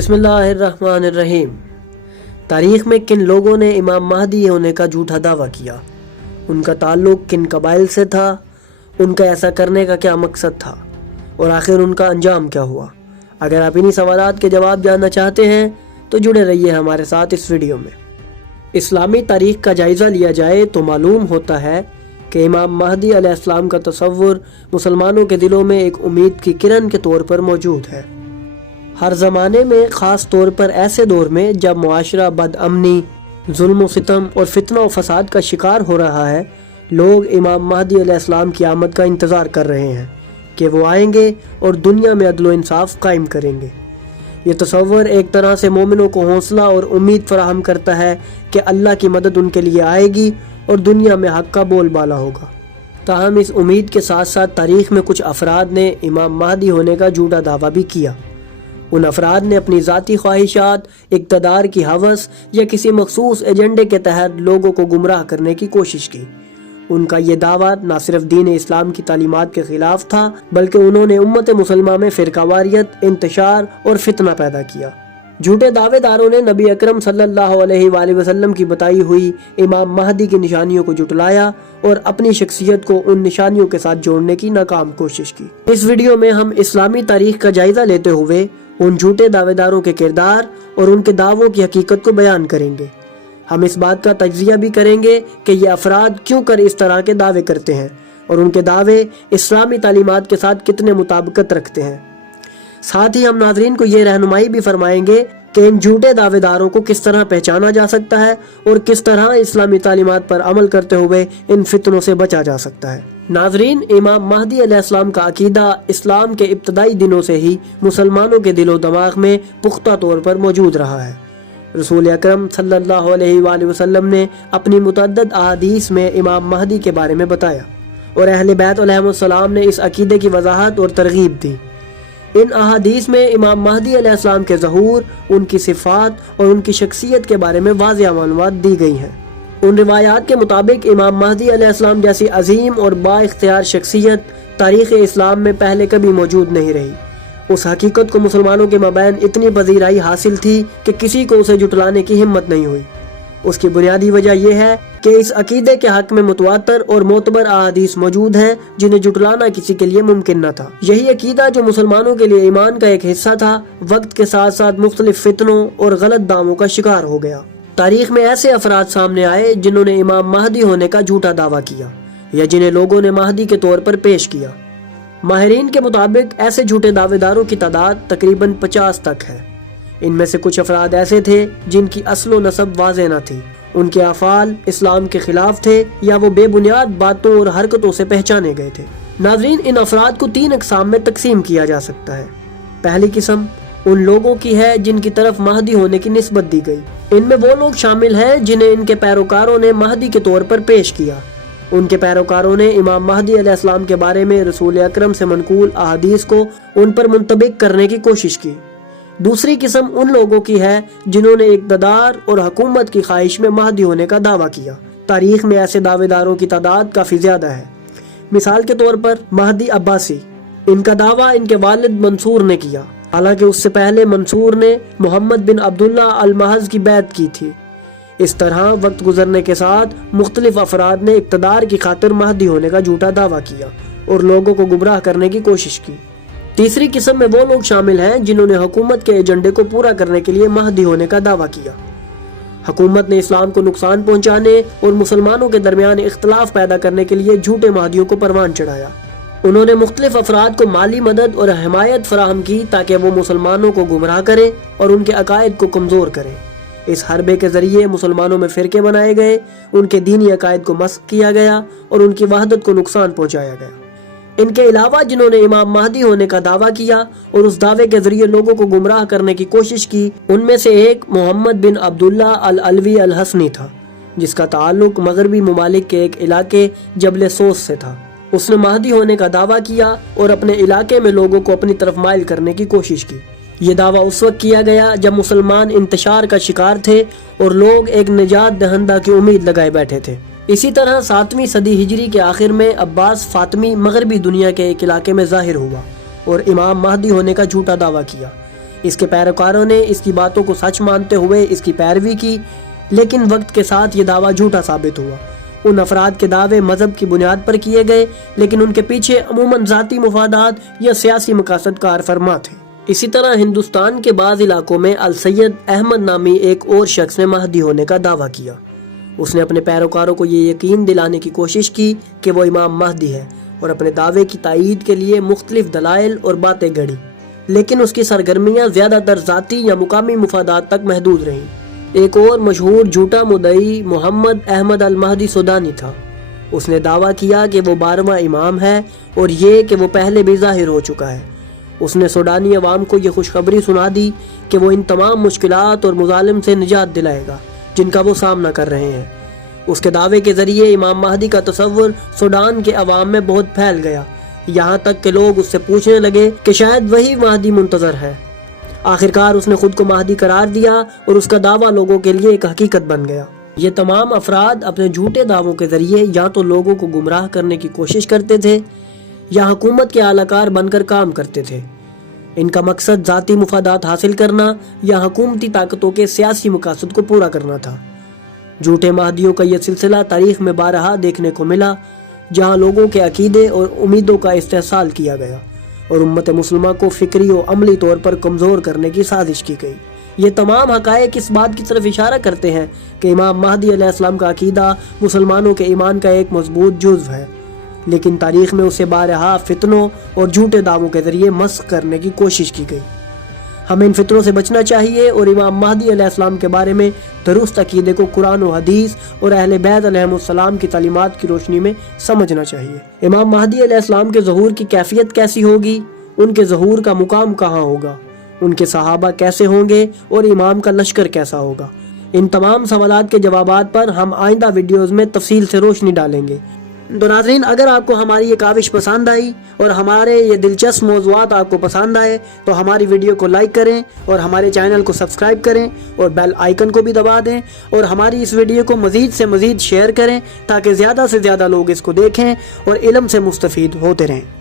بسم اللہ الرحمن الرحیم۔ تاریخ میں کن لوگوں نے امام مہدی ہونے کا جھوٹا دعویٰ کیا؟ ان کا تعلق کن قبائل سے تھا؟ ان کا ایسا کرنے کا کیا مقصد تھا؟ اور آخر ان کا انجام کیا ہوا؟ اگر آپ انہی سوالات کے جواب جاننا چاہتے ہیں تو جڑے رہیے ہمارے ساتھ اس ویڈیو میں۔ اسلامی تاریخ کا جائزہ لیا جائے تو معلوم ہوتا ہے کہ امام مہدی علیہ السلام کا تصور مسلمانوں کے دلوں میں ایک امید کی کرن کے طور پر موجود ہے۔ ہر زمانے میں، خاص طور پر ایسے دور میں جب معاشرہ بد امنی، ظلم و ستم اور فتنہ و فساد کا شکار ہو رہا ہے، لوگ امام مہدی علیہ السلام کی آمد کا انتظار کر رہے ہیں کہ وہ آئیں گے اور دنیا میں عدل و انصاف قائم کریں گے۔ یہ تصور ایک طرح سے مومنوں کو حوصلہ اور امید فراہم کرتا ہے کہ اللہ کی مدد ان کے لیے آئے گی اور دنیا میں حق کا بول بالا ہوگا۔ تاہم اس امید کے ساتھ ساتھ تاریخ میں کچھ افراد نے امام مہدی ہونے کا جھوٹا دعویٰ بھی کیا۔ ان افراد نے اپنی ذاتی خواہشات، اقتدار کی ہوس یا کسی مخصوص ایجنڈے کے تحت لوگوں کو گمراہ کرنے کی کوشش کی۔ ان کا یہ دعویٰ نہ صرف دین اسلام کی تعلیمات کے خلاف تھا، بلکہ انہوں نے امت مسلمہ میں فرقہ واریت، انتشار اور فتنہ پیدا کیا۔ جھوٹے دعوے داروں نے نبی اکرم صلی اللہ علیہ وآلہ وسلم کی بتائی ہوئی امام مہدی کی نشانیوں کو جھٹلایا اور اپنی شخصیت کو ان نشانیوں کے ساتھ جوڑنے کی ناکام کوشش کی۔ اس ویڈیو میں ہم اسلامی تاریخ کا جائزہ لیتے ہوئے ان جھوٹے دعوے داروں کے کردار اور ان کے دعووں کی حقیقت کو بیان کریں گے۔ ہم اس بات کا تجزیہ بھی کریں گے کہ یہ افراد کیوں کر اس طرح کے دعوے کرتے ہیں اور ان کے دعوے اسلامی تعلیمات کے ساتھ کتنے مطابقت رکھتے ہیں۔ ساتھ ہی ہم ناظرین کو یہ رہنمائی بھی فرمائیں گے کہ ان جھوٹے دعوے داروں کو کس طرح پہچانا جا سکتا ہے اور کس طرح اسلامی تعلیمات پر عمل کرتے ہوئے ان فتنوں سے بچا جا سکتا ہے۔ ناظرین، امام مہدی علیہ السلام کا عقیدہ اسلام کے ابتدائی دنوں سے ہی مسلمانوں کے دل و دماغ میں پختہ طور پر موجود رہا ہے۔ رسول اکرم صلی اللہ علیہ وآلہ وسلم نے اپنی متعدد احادیث میں امام مہدی کے بارے میں بتایا اور اہل بیت علیہ السلام نے اس عقیدے کی وضاحت اور ترغیب دی۔ ان احادیث میں امام مہدی علیہ السلام کے ظہور، ان کی صفات اور ان کی شخصیت کے بارے میں واضح معلومات دی گئی ہیں۔ ان روایات کے مطابق امام مہدی علیہ السلام جیسی عظیم اور با اختیار شخصیت تاریخ اسلام میں پہلے کبھی موجود نہیں رہی۔ اس حقیقت کو مسلمانوں کے مابین اتنی پذیرائی حاصل تھی کہ کسی کو اسے جھٹلانے کی ہمت نہیں ہوئی۔ اس کی بنیادی وجہ یہ ہے کہ اس عقیدے کے حق میں متواتر اور معتبر احادیث موجود ہیں جنہیں جھٹلانا کسی کے لیے ممکن نہ تھا۔ یہی عقیدہ جو مسلمانوں کے لیے ایمان کا ایک حصہ تھا، وقت کے ساتھ ساتھ مختلف فتنوں اور غلط دعووں کا شکار ہو گیا۔ تاریخ میں ایسے افراد سامنے آئے جنہوں نے امام مہدی ہونے کا جھوٹا دعویٰ کیا یا جنہیں لوگوں نے مہدی کے طور پر پیش کیا۔ ماہرین کے مطابق ایسے جھوٹے دعوے داروں کی تعداد تقریباً 50 تک ہے۔ ان میں سے کچھ افراد ایسے تھے جن کی اصل و نسب واضح نہ تھی، ان کے افعال اسلام کے خلاف تھے یا وہ بے بنیاد باتوں اور حرکتوں سے پہچانے گئے تھے۔ ناظرین، ان افراد کو 3 اقسام میں تقسیم کیا جا سکتا ہے۔ پہلی قسم ان لوگوں کی ہے جن کی طرف مہدی ہونے کی نسبت دی گئی۔ ان میں وہ لوگ شامل ہیں جنہیں ان کے پیروکاروں نے مہدی کے طور پر پیش کیا۔ ان کے پیروکاروں نے امام مہدی علیہ السلام کے بارے میں رسول اکرم سے منقول احادیث کو ان پر منطبق کرنے کی کوشش کی۔ دوسری قسم ان لوگوں کی ہے جنہوں نے اقتدار اور حکومت کی خواہش میں مہدی ہونے کا دعویٰ کیا۔ تاریخ میں ایسے دعوے داروں کی تعداد کافی زیادہ ہے۔ مثال کے طور پر مہدی عباسی، ان کا دعویٰ ان کے والد منصور نے کیا، حالانکہ اس سے پہلے منصور نے محمد بن عبداللہ المحض کی بیعت کی تھی۔ اس طرح وقت گزرنے کے ساتھ مختلف افراد نے اقتدار کی خاطر مہدی ہونے کا جھوٹا دعویٰ کیا اور لوگوں کو گمراہ کرنے کی کوشش کی۔ تیسری قسم میں وہ لوگ شامل ہیں جنہوں نے حکومت کے ایجنڈے کو پورا کرنے کے لیے مہدی ہونے کا دعویٰ کیا۔ حکومت نے اسلام کو نقصان پہنچانے اور مسلمانوں کے درمیان اختلاف پیدا کرنے کے لیے جھوٹے مہدیوں کو پروان چڑھایا۔ انہوں نے مختلف افراد کو مالی مدد اور حمایت فراہم کی تاکہ وہ مسلمانوں کو گمراہ کریں اور ان کے عقائد کو کمزور کریں۔ اس حربے کے ذریعے مسلمانوں میں فرقے بنائے گئے، ان کے دینی عقائد کو مسخ کیا گیا اور ان کی وحدت کو نقصان پہنچایا گیا۔ ان کے علاوہ جنہوں نے امام مہدی ہونے کا دعویٰ کیا اور اس دعوے کے ذریعے لوگوں کو گمراہ کرنے کی کوشش کی، ان میں سے ایک محمد بن عبداللہ العلوی الحسنی تھا، جس کا تعلق مغربی ممالک کے ایک علاقے جبل سوس سے تھا۔ اس نے مہدی ہونے کا دعویٰ کیا اور اپنے علاقے میں لوگوں کو اپنی طرف مائل کرنے کی کوشش کی۔ یہ دعویٰ اس وقت کیا گیا جب مسلمان انتشار کا شکار تھے اور لوگ ایک نجات دہندہ کی امید لگائے بیٹھے تھے۔ اسی طرح 7ویں صدی ہجری کے آخر میں عباس فاطمی مغربی دنیا کے ایک علاقے میں ظاہر ہوا اور امام مہدی ہونے کا جھوٹا دعویٰ کیا۔ اس کے پیروکاروں نے اس کی باتوں کو سچ مانتے ہوئے اس کی پیروی کی، لیکن وقت کے ساتھ یہ دعویٰ جھوٹا ثابت ہوا۔ ان افراد کے دعوے مذہب کی بنیاد پر کیے گئے، لیکن ان کے پیچھے عموماً ذاتی مفادات یا سیاسی مقاصد کار فرما تھے۔ اسی طرح ہندوستان کے بعض علاقوں میں السید احمد نامی ایک اور شخص نے مہدی ہونے کا دعویٰ کیا۔ اس نے اپنے پیروکاروں کو یہ یقین دلانے کی کوشش کی کہ وہ امام مہدی ہے، اور اپنے دعوے کی تائید کے لیے مختلف دلائل اور باتیں گھڑی، لیکن اس کی سرگرمیاں زیادہ تر ذاتی یا مقامی مفادات تک محدود رہیں۔ ایک اور مشہور جھوٹا مدعی محمد احمد المہدی سودانی تھا۔ اس نے دعویٰ کیا کہ وہ 12واں امام ہے، اور یہ کہ وہ پہلے بھی ظاہر ہو چکا ہے۔ اس نے سوڈانی عوام کو یہ خوشخبری سنا دی کہ وہ ان تمام مشکلات اور مظالم سے نجات دلائے گا جن کا وہ سامنا کر رہے ہیں۔ اس کے دعوے کے ذریعے امام مہدی کا تصور سوڈان کے عوام میں بہت پھیل گیا، یہاں تک کہ لوگ اس سے پوچھنے لگے کہ شاید وہی مہدی منتظر ہے۔ آخرکار اس نے خود کو مہدی قرار دیا، اور اس کا دعویٰ لوگوں کے لیے ایک حقیقت بن گیا۔ یہ تمام افراد اپنے جھوٹے دعووں کے ذریعے یا تو لوگوں کو گمراہ کرنے کی کوشش کرتے تھے یا حکومت کے اعلی کار بن کر کام کرتے تھے۔ ان کا مقصد ذاتی مفادات حاصل کرنا یا حکومتی طاقتوں کے سیاسی مقاصد کو پورا کرنا تھا۔ جھوٹے مہدیوں کا یہ سلسلہ تاریخ میں بارہا دیکھنے کو ملا، جہاں لوگوں کے عقیدے اور امیدوں کا استحصال کیا گیا اور امت مسلمہ کو فکری و عملی طور پر کمزور کرنے کی سازش کی گئی۔ یہ تمام حقائق اس بات کی طرف اشارہ کرتے ہیں کہ امام مہدی علیہ السلام کا عقیدہ مسلمانوں کے ایمان کا ایک مضبوط جزو ہے، لیکن تاریخ میں اسے بارہا فتنوں اور جھوٹے دعووں کے ذریعے مسخ کرنے کی کوشش کی گئی۔ ہمیں ان فتنوں سے بچنا چاہیے اور امام مہدی علیہ السلام کے بارے میں درست عقیدے کو قرآن و حدیث اور اہل بیت علیہم السلام کی تعلیمات کی روشنی میں سمجھنا چاہیے۔ امام مہدی علیہ السلام کے ظہور کی کیفیت کیسی ہوگی، ان کے ظہور کا مقام کہاں ہوگا، ان کے صحابہ کیسے ہوں گے اور امام کا لشکر کیسا ہوگا، ان تمام سوالات کے جوابات پر ہم آئندہ ویڈیوز میں تفصیل سے روشنی ڈالیں گے۔ تو ناظرین، اگر آپ کو ہماری یہ کاوش پسند آئی اور ہمارے یہ دلچسپ موضوعات آپ کو پسند آئے تو ہماری ویڈیو کو لائک کریں اور ہمارے چینل کو سبسکرائب کریں اور بیل آئیکن کو بھی دبا دیں، اور ہماری اس ویڈیو کو مزید سے مزید شیئر کریں تاکہ زیادہ سے زیادہ لوگ اس کو دیکھیں اور علم سے مستفید ہوتے رہیں۔